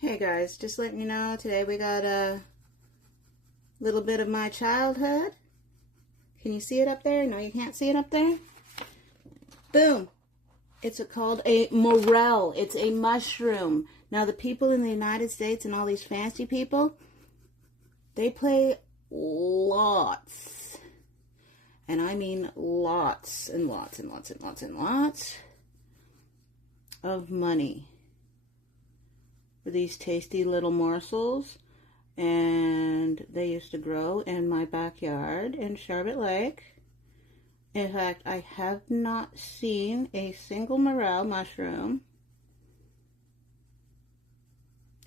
Hey guys, just letting you know, today we got a little bit of my childhood. Can you see it up there? No, you can't see it up there. Boom! It's called a morel. It's a mushroom. Now the people in the United States and all these fancy people, they play lots. And I mean lots and lots and lots and lots and lots of money for these tasty little morsels. And they used to grow in my backyard in Charlotte Lake. In fact, I have not seen a single morel mushroom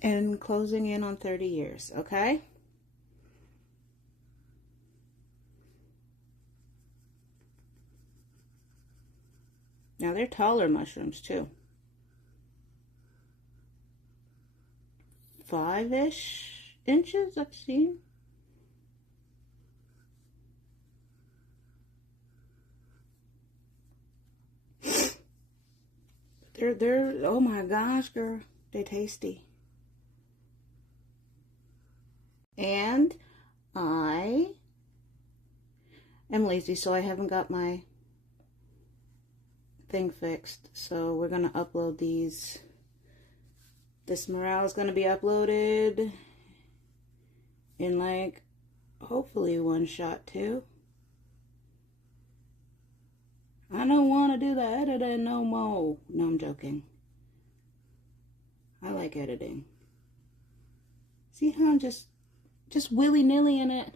in closing in on 30 years, okay? Now they're taller mushrooms too. 5-ish inches, I've seen. They're oh my gosh, girl, they're tasty. And I am lazy, so I haven't got my thing fixed. So we're gonna upload these. This morel is gonna be uploaded in like hopefully one shot too. I don't want to do the editing no more. No, I'm joking. I like editing. See how I'm just willy-nilly in it.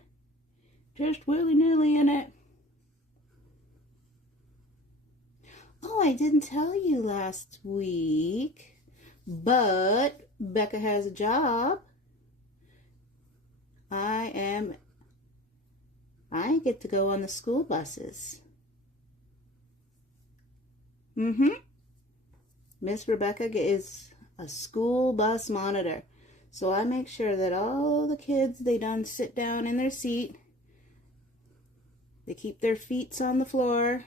Just willy-nilly in it. Oh, I didn't tell you last week, but Becca has a job. I get to go on the school buses. Miss Rebecca is a school bus monitor. So I make sure that all the kids, they done sit down in their seat. They keep their feet on the floor.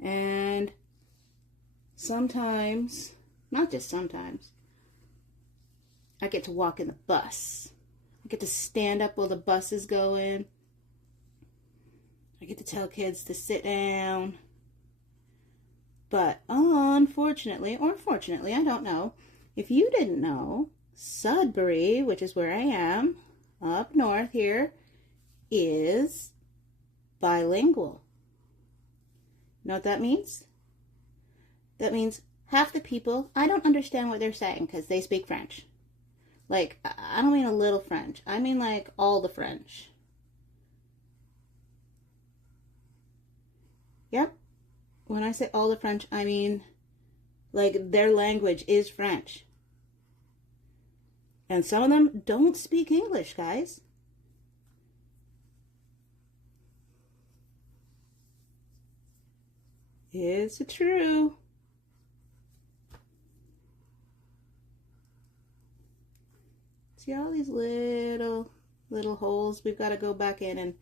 And sometimes, not just sometimes, I get to walk in the bus. I get to stand up while the bus is going. I get to tell kids to sit down. But unfortunately, or fortunately, I don't know, if you didn't know, Sudbury, which is where I am, up north here, is bilingual. You know what that means? That means half the people, I don't understand what they're saying because they speak French. Like, I don't mean a little French. I mean like all the French. Yep. When I say all the French, I mean like their language is French. And some of them don't speak English, guys. It's true. See all these little holes? We've got to go back in and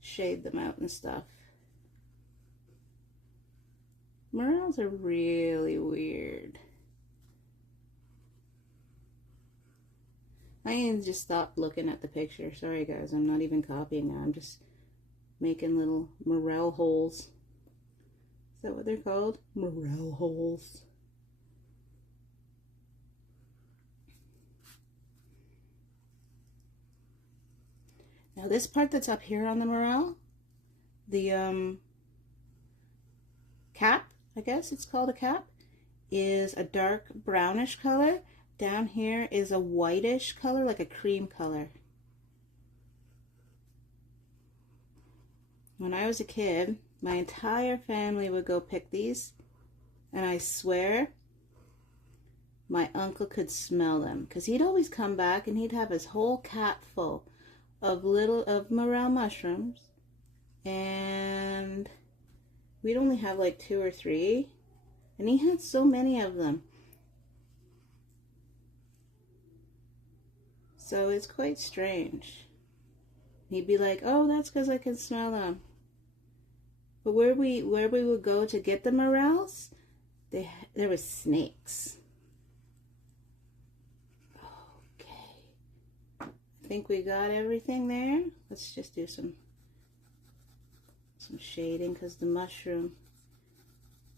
shade them out and stuff. Morels are really weird. I need to just stop looking at the picture. Sorry guys, I'm not even copying it. I'm just making little morel holes. Is that what they're called? Morel holes. Now this part that's up here on the morel, the cap, I guess it's called a cap, is a dark brownish color. Down here is a whitish color, like a cream color. When I was a kid, my entire family would go pick these, and I swear my uncle could smell them because he'd always come back and he'd have his whole cap full of morel mushrooms, and we'd only have like 2 or 3, and he had so many of them. So it's quite strange. He'd be like, oh, that's because I can smell them. But where we would go to get the morels, there was snakes. Okay. I think we got everything there. Let's just do some shading because the mushroom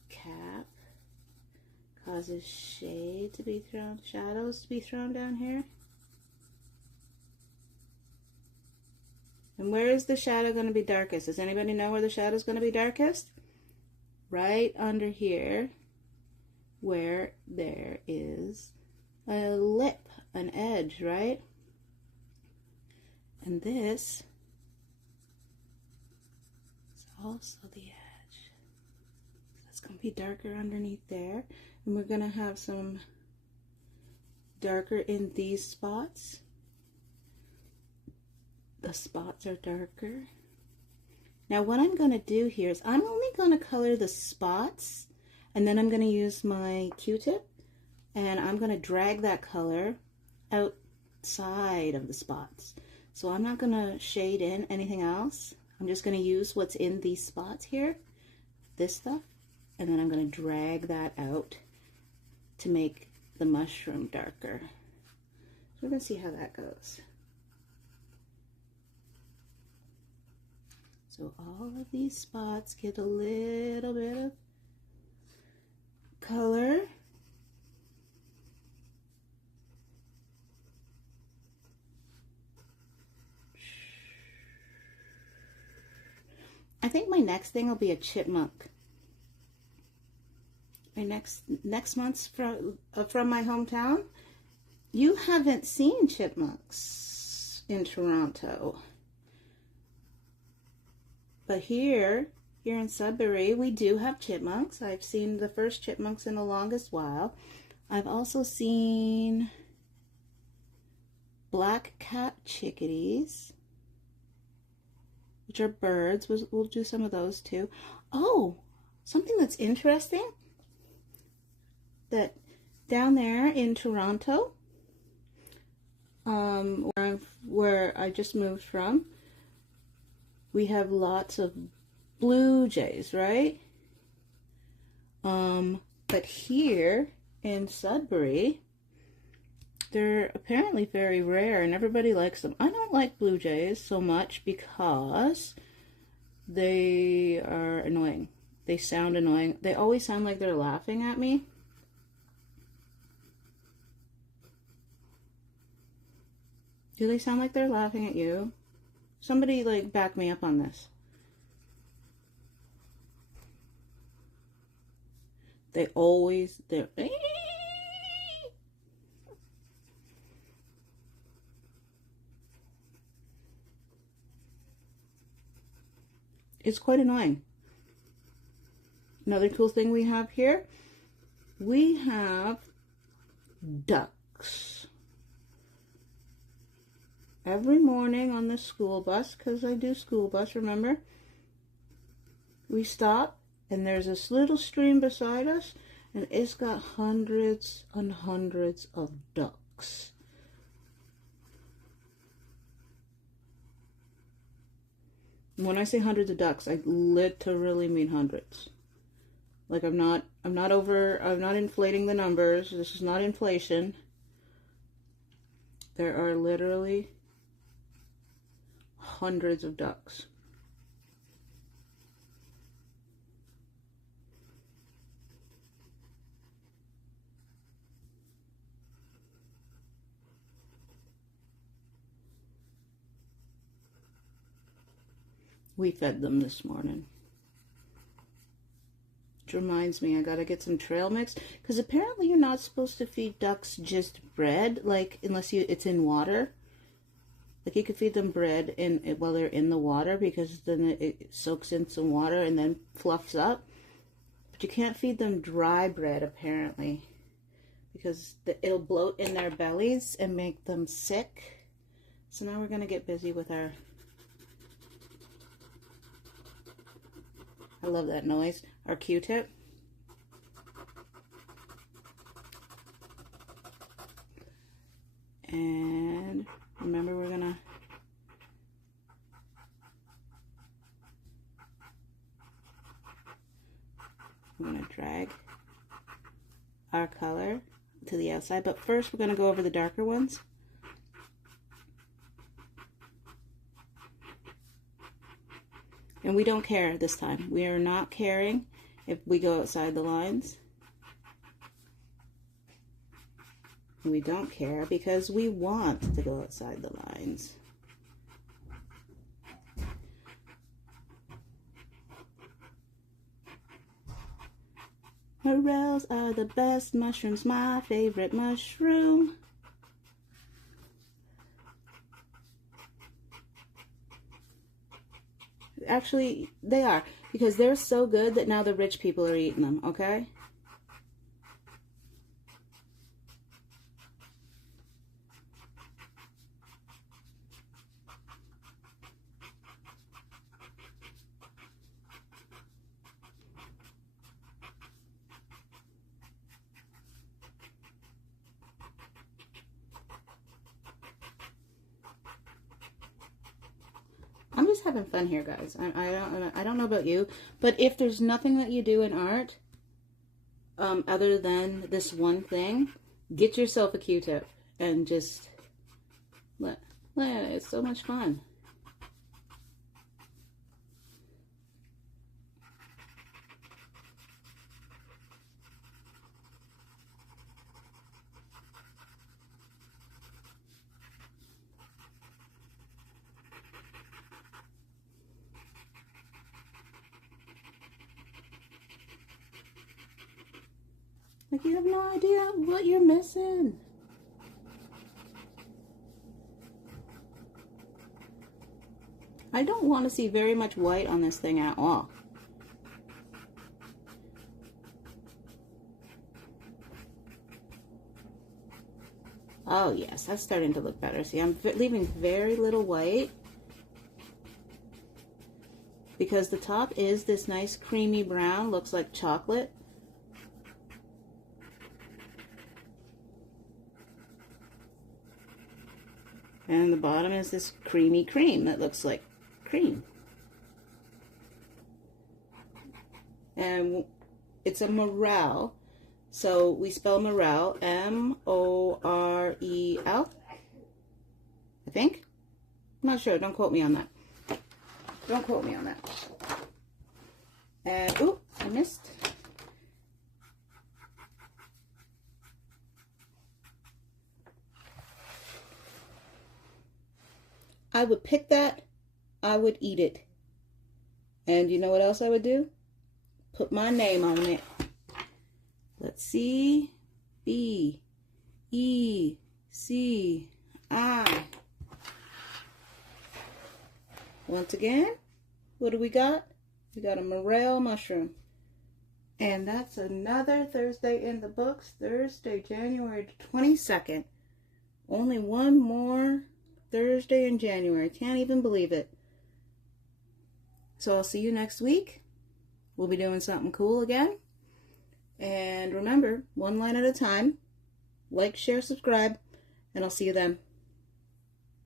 cap causes shadows to be thrown down here. And where is the shadow going to be darkest? Does anybody know where the shadow is going to be darkest? Right under here, where there is a lip, an edge, right? And this is also the edge. So it's going to be darker underneath there. And we're going to have some darker in these spots. The spots are darker. Now what I'm going to do here is I'm only going to color the spots, and then I'm going to use my Q-tip and I'm going to drag that color outside of the spots. So I'm not going to shade in anything else. I'm just going to use what's in these spots here, this stuff, and then I'm going to drag that out to make the mushroom darker. So we're going to see how that goes. So all of these spots get a little bit of color. I think my next thing will be a chipmunk. My next month's from my hometown. You haven't seen chipmunks in Toronto. But here in Sudbury, we do have chipmunks. I've seen the first chipmunks in the longest while. I've also seen black cap chickadees, which are birds. We'll do some of those too. Oh, something that's interesting, that down there in Toronto, where I just moved from, we have lots of blue jays, right? But here in Sudbury, they're apparently very rare and everybody likes them. I don't like blue jays so much because they are annoying. They sound annoying. They always sound like they're laughing at me. Do they sound like they're laughing at you? Somebody like back me up on this. They're it's quite annoying. Another cool thing we have here, we have ducks. Every morning on the school bus, because I do school bus, remember? We stop, and there's this little stream beside us, and it's got hundreds and hundreds of ducks. When I say hundreds of ducks, I literally mean hundreds. Like I'm not inflating the numbers. This is not inflation. There are literally hundreds of ducks. We fed them this morning. Which reminds me, I gotta get some trail mix, because apparently you're not supposed to feed ducks just bread, like unless it's in water. Like you could feed them bread while they're in the water, because then it soaks in some water and then fluffs up. But you can't feed them dry bread apparently, because it'll bloat in their bellies and make them sick. So now we're gonna get busy with our, I love that noise, our Q-tip. And remember, we're gonna drag our color to the outside, but first we're going to go over the darker ones. And we don't care this time. We are not caring if we go outside the lines. We don't care because we want to go outside the lines. Morels are the best mushrooms, my favorite mushroom. Actually, they are, because they're so good that now the rich people are eating them, okay? I'm just having fun here, guys. I don't know about you, but if there's nothing that you do in art, other than this one thing, get yourself a Q-tip and just let it's so much fun. Like, you have no idea what you're missing. I don't want to see very much white on this thing at all. Oh yes, that's starting to look better. See, I'm leaving very little white because the top is this nice creamy brown, looks like chocolate. And the bottom is this creamy cream that looks like cream. And it's a Morel. So we spell Morel, M-O-R-E-L, I think. I'm not sure, don't quote me on that. Don't quote me on that. And, ooh, I missed. I would pick that, I would eat it. And you know what else I would do? Put my name on it. Let's see. B, E, C, I. Once again, what do we got? We got a Morel mushroom. And that's another Thursday in the books. Thursday, January 22nd. Only one more Thursday in January. Can't even believe it. So I'll see you next week. We'll be doing something cool again. And remember, one line at a time. Like, share, subscribe, and I'll see you then.